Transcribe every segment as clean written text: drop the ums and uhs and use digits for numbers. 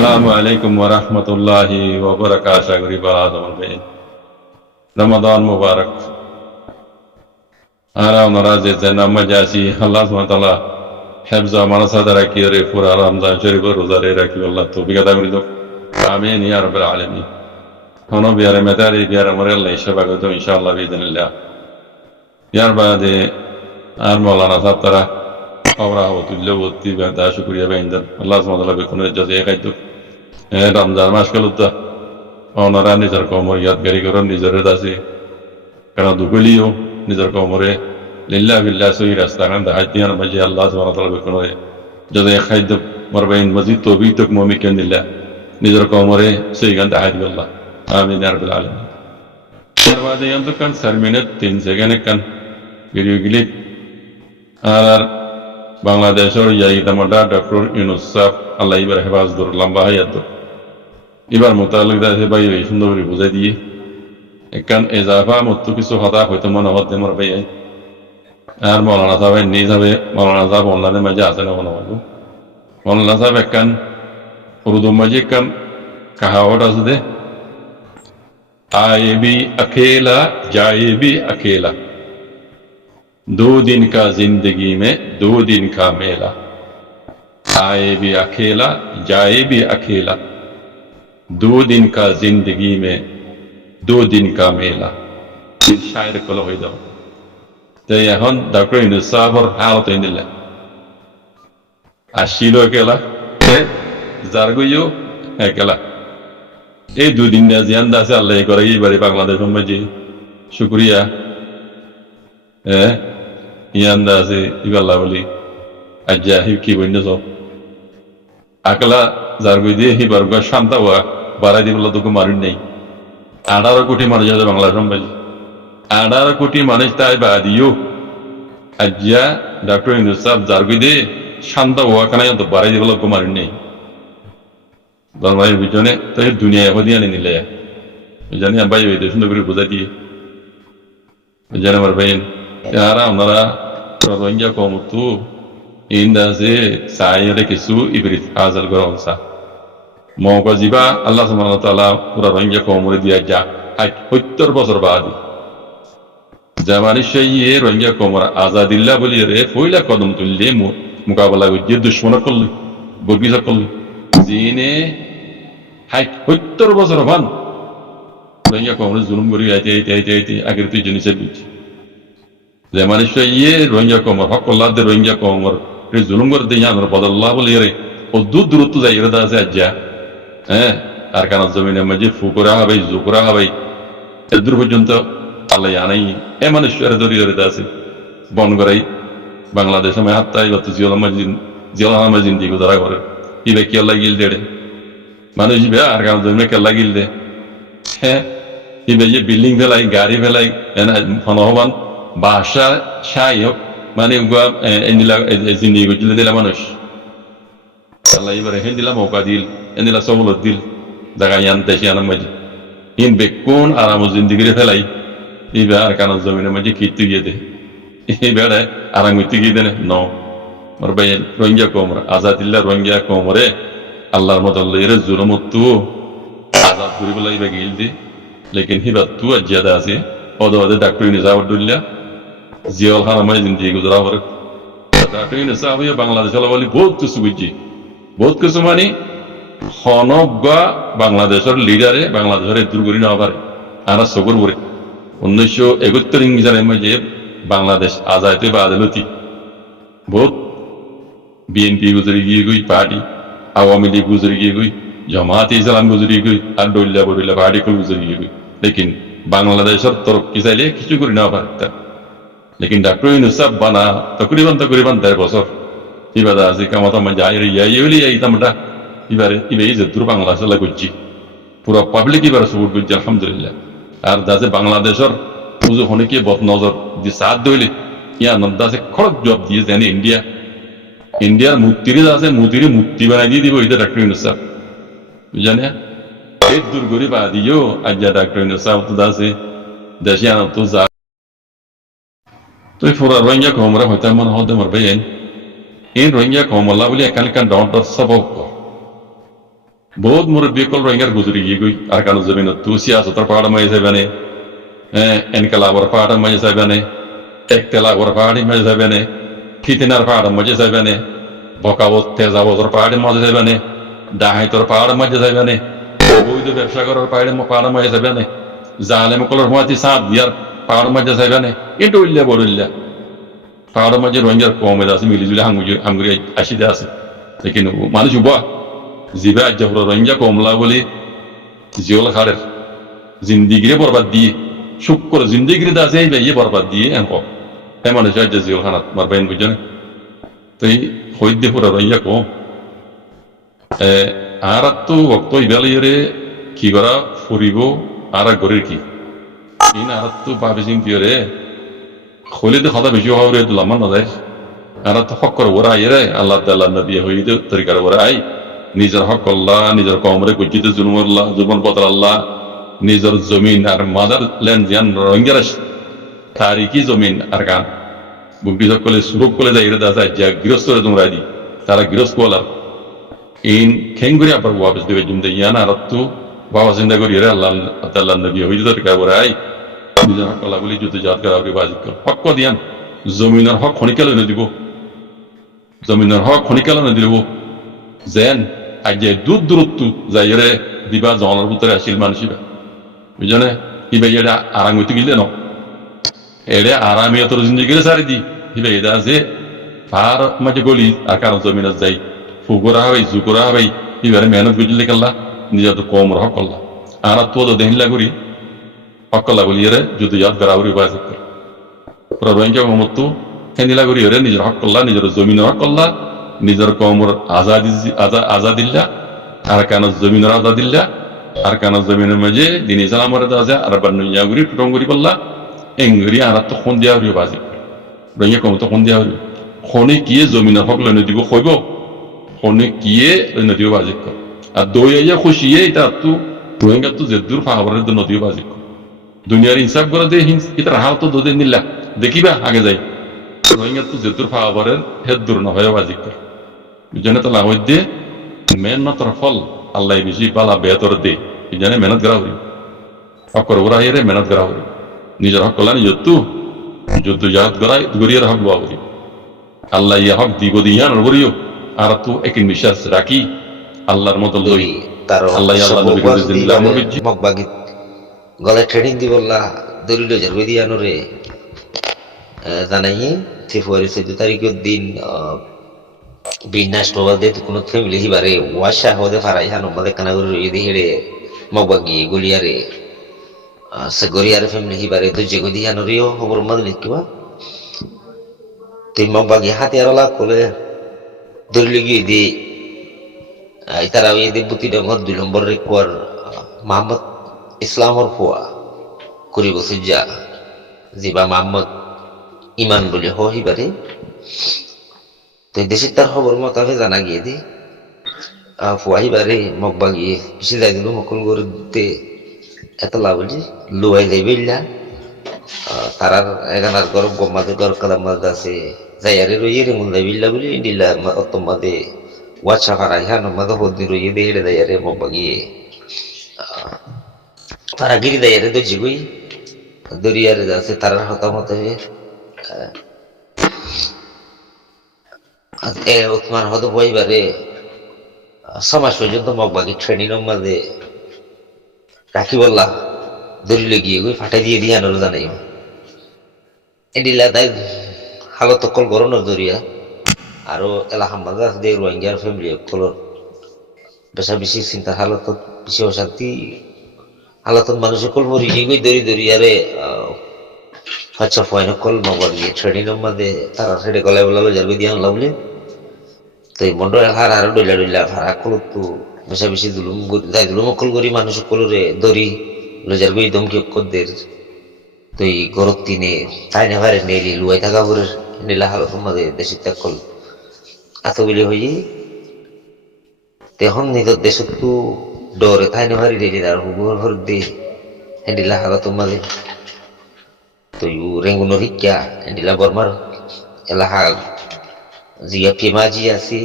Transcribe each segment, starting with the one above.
আসসালামু আলাইকুম ওয়া রাহমাতুল্লাহি ওয়া বারাকাতুহু। আশা করি ভালো আছেন। রমাদান মুবারক। আর আমরা যে নামাজে আছি আল্লাহ সুবহানাহু ওয়া তাআলা হেফজ আমানত সাদা রাখি রে পুরা রমজান শরীফের রোজা রে রাখি আল্লাহ তৌফিক আতা করি দাও। আমিন ইয়া রাব্বাল আলামিন। কোন বিয়ারে মেদারি বিয়ারে মরে আল্লাহ সেবা করতে ইনশাআল্লাহ বিইذنিল্লাহ। ইয়ার বাদে আর মাওলানা সাহেব তারা আমরা তুল্য বর্তি দা শুকরিয়া বাইন্দার আল্লাহ সুবহানাহু ওয়া তাআলা বেকুনের জাযায়ে খাইতো। রমজান মাস কালুতা ওনারা নিজের কমর ইয়াদগারি করেন নিজের দাসে কারণ দুগলিও নিজের কমরে লিল্লাহ বিল্লাহ সহি রাস্তা কান দা হাদিয়ার মাঝে আল্লাহ সুবহানাহু ওয়া তাআলা বেকুনের জাযায়ে খাইতো মারবাইন মজিদ তৌফিক তক মুমিকিন দিল্লাহ নিজের কমরে সহি গান দা হাদি আল্লাহ আমিন ইয়া রাব্বাল আলামিন। তারবাদে ইয়ান্ত কান সারমিনে 3 সেকেন্ড কান ভিডিও গিলি আর বাংলাদেশের ইয়াই দামডা ডক্টর ইউনুস সাহেব আল্লাহ ইবার হেফাজতুর লম্বা হায়াত এবার মোতালেক দাসে ভাই সুন্দর করে বুঝাই দিয়ে একান এজাফা মতো কিছু কথা হয়তো মনে হতে মর ভাই আর মৌলানা সাহেব নিজ হবে মৌলানা সাহেব অনলাইনের মাঝে আছে না মনে হয় মৌলানা সাহেব একান উর্দু মাঝে একান কাহাওয়াত আছে দে आए भी अकेला जाए भी अकेला 2 दिन का जिंदगी में 2 दिन का मेला आए भी अकेला जाए भी अकेला 2 दिन का जिंदगी में 2 दिन का मेला शायर कलो হয়ে যাও তাই এখন ডক্টর ইউনুস সাহেবের হালত ইন্দিল্লা আসিল একেলা জারগুইও একেলা এই 2 দিন জিয়ান্দা আছে আল্লাহ করে এইবারে বাংলাদেশ মাঝে শুকরিয়া ইয়ান্দা আছে ইবাল্লাহ বলি আজ্জা হি কি বইন্দ আকলা জারগুই দিয়ে হি বারগা শান্তা হওয়া বাড়াই দিবলা তো মারিন নেই 18 কোটি মানুষ আছে বাংলাদেশ মাঝে 18 কোটি মানুষ তাই বাদিও আজ্জা ডক্টর ইউনুস সাহেব জারগুই দিয়ে শান্তা হওয়া কানাই তো বাড়াই দিবলা তো মারিন নেই বাংলাদেশের বিজনে তো দুনিয়া এখনই আনি নিলে জানি ভাই ওই সুন্দর করে বোঝা দিয়ে জানে আমার ভাই আর আমরা রোহিঙ্গা কমতু ইন্দাজে সাইরে কিছু ইবরিত হাজার গরমসা মৌকা জিবা আল্লাহ সুবহানাহু ওয়া তাআলা পুরা রোহিঙ্গা কমরে দিয়া যা 70 বছর বাদে জামানি সেই রোহিঙ্গা কমরা আজাদিল্লাহ বলি রে পয়লা কদম তুললে মোকাবেলা করে দুশমন করল বগিজা করল জিনে 70 বছর বান রোহিঙ্গা কমরে জুলুম করি আইতে আগের তুই জিনিসের বুঝছি যে মানুষ রোহিঙ্গা কমর হক আল্লাহ দে রোহিঙ্গা কমর জুলুম করে দিয়ে আনার বদল্লাহ বলি রে ও দূরত্ব যাই রে আছে আজ্জা আর কানা জমিনের মাঝে ফুকরা হবে জুকরা হবে দূর পর্যন্ত আল্লাহ আনাই এ মানুষ দরিয়ে আছে বন করাই বাংলাদেশে আমি হাত্তাই বা জিয়ালামা জিন্দি গুজারা করে ইবে কি আল্লাহ গিল দেড়ে মানুষ ইবে আর কানা জমিনে কেল্লা গিল দে ইবে যে বিল্ডিং ফেলাই গাড়ি ফেলাই ফনহবান বাসা সাই হোক মানে জিন্দি গুজলে দিলা মানুষ আল্লাহ এবারে হেন দিলাম মৌকা দিল এন দিলা সবলত দিল জায়গায় আন দেশে আনার মাঝে ইন বেকুন আরাম জিন্দিগিরে ফেলাই ইবে আর কানা জমিনের মাঝে কীর্তি গিয়ে দে এই বেড়ায় আরাম করতে গিয়ে দেনে ন মোর ভাই রোহিঙ্গা কোমরা আজাদিল্লা রোহিঙ্গা কোমরে আল্লাহর মতল্লাহ জুলমতু আজাদ করি বলে ইবে গিল দি লেকিন হিবা তু আজ্জাদা আছে ওদে ডাক্তার নিজাউর দুল্লা জিয়াল খান আমায় জিন্দিগি গুজরা করে ডাক্তার নিজাউর বাংলাদেশ বলি বহুত কিছু বুঝছি বহুত কিছু মানে হনগা বাংলাদেশের লিডারে বাংলাদেশের দূরগরি না পারে আর সগর করে 1971 সালের মাঝে বাংলাদেশ আজাদ বা আদালতি বহুত বিএনপি গুজরি গিয়ে গই পার্টি আওয়ামী লীগ গুজরি গিয়ে গই জামাত ইসলাম গুজরি গই আর ডল্লা বড়িল্লা পার্টি কো গুজরি গিয়ে গই লেকিন বাংলাদেশের তরফ কি চাইলে কিছু করি না পারতা লেকিন ডক্টর ইউনুস সাহেব বানা তকরিবান 1.5 বছর ইবাদা আছে কামাতা মাঝে আইরে ইয়াইলি আইতামটা এবারে ইবে যে দূর বাংলাদেশ লাগুচ্ছি পুরো পাবলিক এবারে সপোর্ট করছে আলহামদুলিল্লাহ আর যাতে বাংলাদেশের পুজো অনেকে বদ নজর দিয়ে সাথ দইলে ইয়া নদাসে খড়ক জবাব দিয়ে জানে ইন্ডিয়ার মুক্তিরে আছে মুক্তি বানাই দিয়ে দিব এটা ডক্টর ইউনুস সাহেব বুঝানে এই দূর করে বা দিও আজ ডক্টর ইউনুস সাহেব তো আছে দেশে আনা তো যা তো পুরা রোহিঙ্গা কমরা হয়তো মনে হতে মারবে এই রোহিঙ্গা কমলা বলে একান ডাউন সব বহুত মুরব্বী কল রোহিঙ্গার গুজরি গিয়ে গই আর কানো জমিন তু সিয়াসতর পাহাড় মাঝে যাইবানে এনকালাবর পাহাড় মাঝে যাইবানে একতেলাবর পাহাড়ি মাঝে যাইবানে ফিতিনার পাহাড় মাঝে যাইবানে বকাবত তেজাবতর পাহাড়ি মাঝে যাইবানে ডাহাইতর পাহাড় মাঝে যাইবানে অবৈধ ব্যবসা করার পাহাড় মাঝে যাইবানে জালেম কলর হুয়াতি সাত দিয়ার পাহাড় মাঝে যাইবানে এটা উল্লা বড় উল্লা পাহাড় মাঝে রোহিঙ্গার কমে আছে মিলিজুলি হাঙ্গুরি আসিতে আছে লেকিন মানুষ উবা জিবা আজ্জাফর রোহিঙ্গা কমলা বলি জিওল খারের জিন্দিগিরে বরবাদ দিয়ে শুক্র জিন্দিগিরে দাসে ইয়ে বরবাদ দিয়ে এমক হ্যাঁ মানুষ আজ্জা জিওল খানাত মারবেন বুঝছেন তো এই হইদ্যে পুরা রোহিঙ্গা কম আর তো বক্ত ইবালিয়রে কি করা ফুরিব আর গরের কি ইন আর তো ভাবে চিন্তিয়রে খলিতে কথা বেশি হওয়ার লাম্মা না যায় আর তো হক করে ওরা আইরে আল্লাহ তাআলা নবী হইতে তরিকার ওরা আই নিজের হক আল্লাহ নিজের কমরে কুচিত জুলুম আল্লাহ জুলুম পতর আল্লাহ নিজের জমিন আর মাদার ল্যান্ড জিয়ান রোহিঙ্গার তারিখি জমিন আর গান বুদ্ধি সকলে সুরুপ করে যাই রেদা যায় যা গৃহস্থরে তোমরা দি তারা গৃহস্থ বলার ইন খেঙ্গুরি আবার ওয়াপস দেবে জুমদে ইয়ান আর তো বাবা চিন্তা করি রে আল্লাহ তাআলা নবী হইতে তরিকার ওরা আই নিজের হক আল্লাহ বলি যুদ্ধ জাত করা বাজিত কর হক দিয়ান জমিনের হক খনিকাল এনে দিব জমিনের হক খনিকাল এনে দিব যেন আজ দূর দূরত্ব যাইরে দিবা জনের ভিতরে আসিল মানুষিবা বুঝনে কিবা এটা আরাম হইতে গেলে ন এড়ে আরামিয়া তোর জিন্দগিরে সারি দি কিবা এটা আছে পার মাঝে গলি আর কারণ জমিনে যাই ফুকরা হবাই জুকরা হবাই এবারে মেহনত বুঝলে কাল্লা নিজের তো কম হক করলা আর তো দেহিলা করি হক করলা বলি এরে যদি ইয়াদ গড়াবরি বাজ পুরা রোহিঙ্গা মমতো হেন্দিলা করি এরে নিজের হক করলা নিজের জমিনের হক করলা নিজের কমর আজাদিল্লা আর কেন জমিনের আজাদিল্লা আর কেন জমিনের মাঝে দিন ইসলামের দাজা আর বান্নুইয়া গুরি টুটঙ্গুরি করলা এঙ্গুরি আর তো খন দিয়া হরিও বাজি রোহিঙ্গা কম তো খন দিয়া হরিও খনে কিয়ে জমিনের হক লইনে দিব কইব খনে কিয়ে নদীও বাজি কর আর দই আইয়া খুশিয়ে এটা তো রোহিঙ্গা তো জেদুর ফাহাবরের নদীও বাজি কর দুনিয়ার হিসাব করে দে ইতার হাল তো দোদে নিলা দেখিবা আগে যাই রোহিঙ্গা তো জেদুর ফাহাবরের হেদ দূর নয় বাজি কর বুঝনে তো লাভ দিয়ে মেহনতর ফল আল্লাহ বেশি বালা বেহতর দে জানে মেহনত করা হরি হকর ওরা হেরে মেহনত করা হরি নিজের হক করলা নিজের তো যুদ্ধ জাহাজ করাই গড়িয়ে হক লওয়া হরি আল্লাহ ইয়া হক দিব দিয়া নগরিও আর তো একই বিশ্বাস রাখি আল্লাহর মতো লই আল্লাহ আল্লাহ নবী করে জিন্দা আমবিজি মকবাগি গলে ট্রেনিং দি বললা দলিল জারবে দিয়ানো রে জানাই ফেব্রুয়ারি 14 তারিখের দিন বিন্যাস প্রবাদে কোনো ফ্যামিলি হিবারে ওয়াশা হদে ফারাই হানো মদে কানাগুরি ইদি হেড়ে মগবাগি গলিয়ারে সে গলিয়ারে ফ্যামিলি হিবারে তো যে গদি হানো রিও খবর মদ লিখবা তুই মগবাগি হাতে আরলা কোলে দলিল গিয়ে দি তারা ইদি বুতি ডঙ্গর 2 নম্বর রেকওয়ার মোহাম্মদ ইসলামর ফুয়া করি বছর যা জিবা মোহাম্মদ ইমান বলে হিবারে তো দেশের তার খবর মোতাবেক জানা গিয়ে দি ফুয়াইবারে মগবাগিয়ে পিছিয়ে যাই দিল মকল গরুতে এত লাভ বলি লুয়াই যাইবে ইল্লা তারার এখানার গরম গম্মাদের গর কাদাম মাদ আছে যাইয়ারে রইয়ে রে মুল যাইবে ইল্লা বলি দিল্লা অত্তম মাদে ওয়াচ্ছা ফারাই হান মাদে হদ্দি রইয়ে দে হেড়ে যাইয়ারে মগবাগিয়ে তারা গিরি যাইয়ারে তো জিগুই দরিয়ারে আছে তারার হতামত হয়ে উসমান হদ হইবারে সমাজ পর্যন্ত মগবাগি ট্রেনিং মাঝে রাখি বললা দলিলে গিয়ে গই ফাটাই দিয়ে দিয়ে আনোর জানাই এডিলা তাই হালত কল গরনের দরিয়া আরো এলাহাবাদ আছে রোহিঙ্গার ফ্যামিলি কলর বেশা বেশি চিন্তার হালত বেশি অশান্তি হালতত মানুষ কল মরি গই দরি দরিয়ারে আচ্ছা ফয়ন কল মগবাগি ট্রেনিং মাঝে তারা সেটা গলায় বলালো যাবে দিয়ে আনলা বলে তো এই মন্ডল হার হার ডইলা ডইলা ভাড়া কল তো বেশা বেশি জুলুম অকল করি মানুষ কলরে দড়ি লজার গই দমকি অক্ষদের তো এই গরত তিনে তাই না ভারে নেলি লুয়াই থাকা করে নীলা হালত মাঝে দেশে ত্যাগ কল এতগুলি হই তখন নিজের দেশত তো ডরে তাই না ভারি রেলি আর হুবর হর দে হেন্ডিলা হালত মাঝে তো রেঙ্গুনোর শিক্ষা হেন্ডিলা বর্মার এলাহা জিয়া ফেমাজি আছে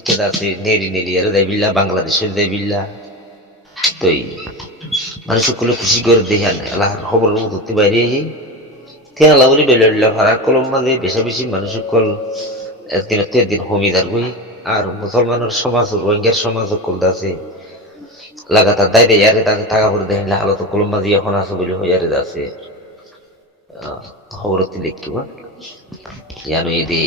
কেদা আছে নেরি নেরি আর দেয় বিল্লা বাংলাদেশের দেয় বিল্লা তৈ মানুষ সকলে খুশি করে দেখান আল্লাহর খবরের মতো বাইরে তে আল্লাহ বলি বেলা ভাড়া কলম মাঝে বেশা বেশি মানুষ সকল একদিন হমিদার হই আর মুসলমানের সমাজ রোহিঙ্গার সমাজ সকল আছে লাগাতার দায় দেয় আরে তাকে টাকা করে দেখেন আলো তো কলম মাঝে এখন আছে বলে হইয়ারে আছে খবরতি লিখিবা জানো এদি